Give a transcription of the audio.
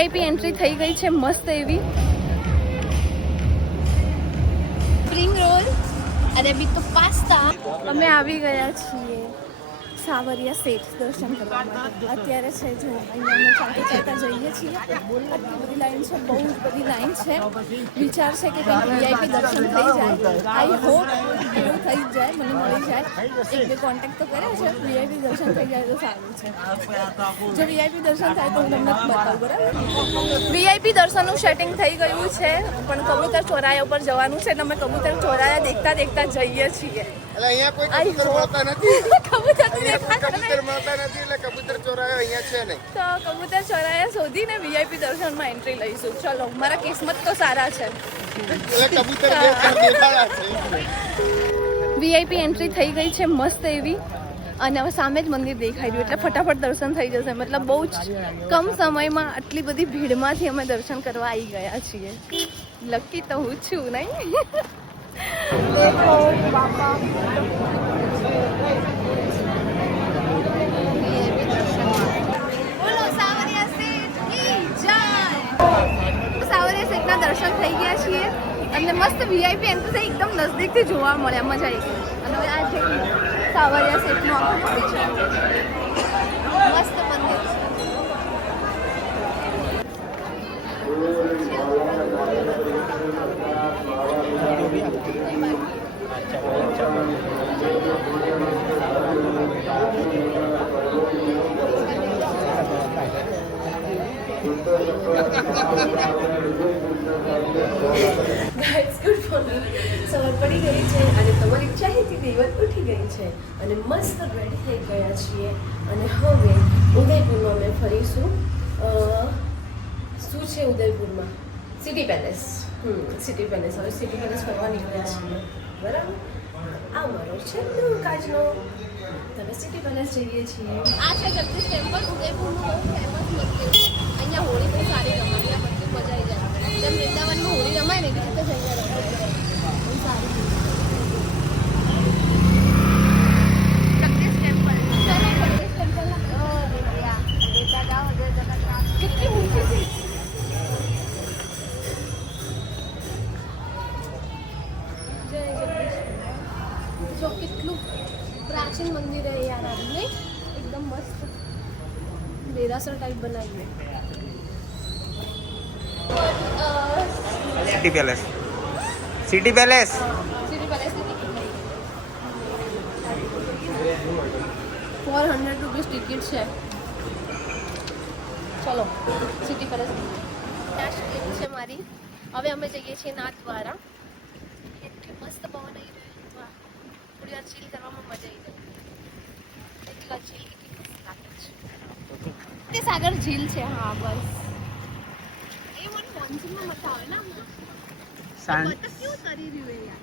VIP entry થઈ ગઈ છે મસ્ત એવી. સ્પ્રિંગ રોલ અને બીજો પાસ્તા. અમે આવી ગયા છીએ સાવરિયા સેટ દર્શન કરવા માટે. અત્યારે છે જો અહીંયા અમે ચાલતા ચાલતા જઈએ છીએ. આટલી બધી લાઈન છે, બહુ જ બધી લાઈન છે. વિચાર છે કે કંઈક વીઆઈપી દર્શન થઈ જાય. આઈ હોપ એવું થઈ જ જાય, મને મળી જાય. એક બે કોન્ટેક્ટ તો કર્યા છે, વીઆઈપી દર્શન થઈ જાય તો સારું છે. જો વીઆઈપી દર્શન થાય તો હું તમને બતાવું, બરાબર? વીઆઈપી દર્શનનું સેટિંગ થઈ ગયું છે, પણ કબૂતર ચોરાયા ઉપર જવાનું છે. અમે કબૂતર ચોરાયા દેખતા દેખતા જઈએ છીએ. એટલે અહીંયા કોઈ કબૂતર મળતા નથી. કબૂતર મળતા નથી એટલે કબૂતર ચોરાયા અહીંયા છે નહીં. તો કબૂતર ચોરાયા શોધીને વીઆઈપી દર્શનમાં એન્ટ્રી લઈશું. ચલો, મારા કિસ્મત તો સારા છે. એટલે કબૂતર દેખાડા છે. વીઆઈપી એન્ટ્રી થઈ ગઈ છે મસ્ત એવી. અને હવે સામે જ મંદિર દેખાઈ રહ્યું એટલે ફટાફટ દર્શન થઈ જશે. મતલબ બહુ જ કમ સમયમાં આટલી બધી ભીડમાંથી અમે દર્શન કરવા આવી ગયા છીએ. લકી તો હું છું નહીં. દેખો બાપા, બોલો સાવરિયા સેઠ કી જય. સાવરિયા સેઠના દર્શન થઈ ગયા છીએ અને મસ્ત વીઆઈપી એન્ટ્રી થઈ એકદમ નજદીકથી જોવા મળ્યા. મજા આવી ગઈ. અને હવે આ જે સાવરિયા સેઠનું આખું મંદિર છે, મસ્ત મંદિર છે. Guys good morning. સવાર પડી ગઈ છે અને તમારી ચાહીતી દિવસ ઉઠી ગઈ છે અને મસ્ત રેડી થઈ ગયા છીએ. અને હવે ઉદયપુરમાં અમે ફરીશું. શું છે ઉદયપુરમાં? City palace. City palace. હવે સિટી પેલેસ ફરવા નીકળ્યા છીએ, બરાબર? આ મારો છે કાચનો. તમે સિટી પેલેસ જઈએ છીએ. આ છે જગદીશ ટેમ્પલ, ઉદયપુરનું બહુ ફેમસ મંદિર છે. અહીંયા હોળી બહુ સારી રમાય, આ મંદિર મજા આવી જાય. જેમ વૃંદાવનમાં હોળી રમાય ને એવી રીતે જ અહીંયા રમાય બહુ સારી. જગદીશ ટેમ્પલ. જગદીશ ટેમ્પલ કેટલી ઊંચી છે. જય જગદીશ. જો કેટલું પ્રાચીન મંદિર है यार. आपने एकदम मस्त देरासर टाइप बनाई है. City palace. City palace. City palace ₹400 ticket છે. ચલો સિટી પેલેસ. ત્યાં ટિકિટ છે મારી. હવે અમે જઈએ છીએ નાથદ્વારા. એટલી મસ્ત પવન આવી રહ્યો. થોડી વાર ચીલ કરવામાં મજા આવી જાય. એટલા ચીલ લાગે છે. તે સાગર ઝીલ છે. હા બસ એ મને મોન્સૂનમાં મજા આવે ને. આમ તો કેવું તરી રહ્યું યાર.